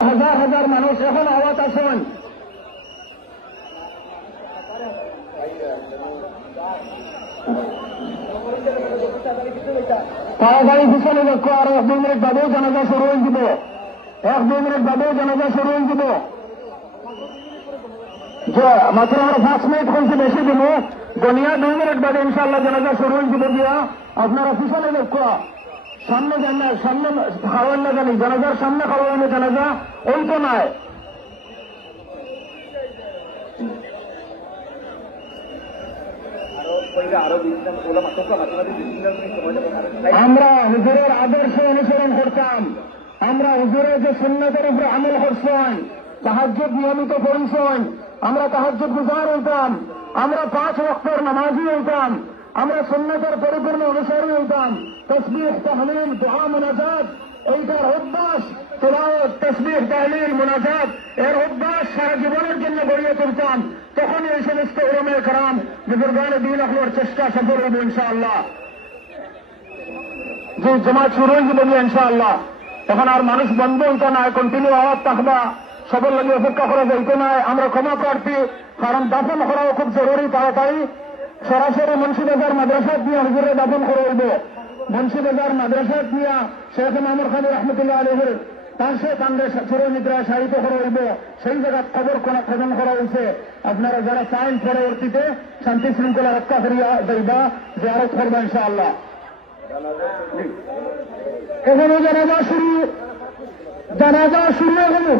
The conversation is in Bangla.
হাজার হাজার মানুষ এখন আওয়াজ আসেন। তাড়াতাড়ি পিছনে দেখো, আর 1-2 মিনিট বাদেও জানাজা শুরু হয়ে যাব। 1-2 মিনিট বাদেও জানাজা শুরু হয়ে যাব। যে মাত্র আমরা 5 মিনিট হয়েছে, বেশি দিব গনিয়া 2 মিনিট বাদে ইনশাআল্লাহ জানাজা শুরু হয়ে যাব। গিয়া আপনারা পিছনে দেখো, সামনে জানা সামনে খাওয়ান না জানি, জানাজার সামনে খাওয়ান না, জানাজা ওই তো নয়। আমরা হুজুরের আদর্শ অনুসরণ করতাম, আমরা হুজুরের যে সুন্নতের উপরে আমল করছেন, তাহাজ্জুদ নিয়মিত করেছেন, আমরা তাহাজ্জুদ গুজার হইতাম, আমরা 5 ওয়াক্তের নামাজি হইতাম, আমরা সুন্নতের পরিপূর্ণ অনুসারী হইতাম। তাসবিহ, তাহলিল, দুআ, মুনাজাত এইটার অভ্যাস, তিলাওয়াত, তাসবিহ, তাহলিল, মুনাজাত এর অভ্যাস সারা জীবনের জন্য গড়িয়ে তুলতাম। তখন এই সমস্ত উলামায়ে কেরাম বুজুর্গানে দ্বীন আখলোর চেষ্টা সফল হইব ইনশাআল্লাহ। যে জামাত শুরু হয়ে যাবে ইনশাআল্লাহ। এখন আর মানুষ বন্ধ হইতো না, কন্টিনিউ আওয়াজ থাকবা, সবার লাগে অপেক্ষা করা যাইতো না। আমরা ক্ষমা প্রার্থী, কারণ দাফন করাও খুব জরুরি। তাড়াতাড়ি সরাসরি মুন্সিবাজার মাদ্রাসাত নিয়ে হুজুরে দাফন করা হইব। মুন্সিবাজার মাদ্রাসাত নিয়ে শেখ মামুর খান রহমতুল্লাহ আলাইহির পাশে কান্ডে চিরনিদ্রা সাহিত্য করা হইব। সেই জায়গায় খনন করা হয়েছে। আপনারা যারা চান পরবর্তীতে শান্তি শৃঙ্খলা রক্ষা করিয়া যাইবা, জিয়ারত করবা ইনশাআল্লাহ। এখনো জানাজা শুরু এখনো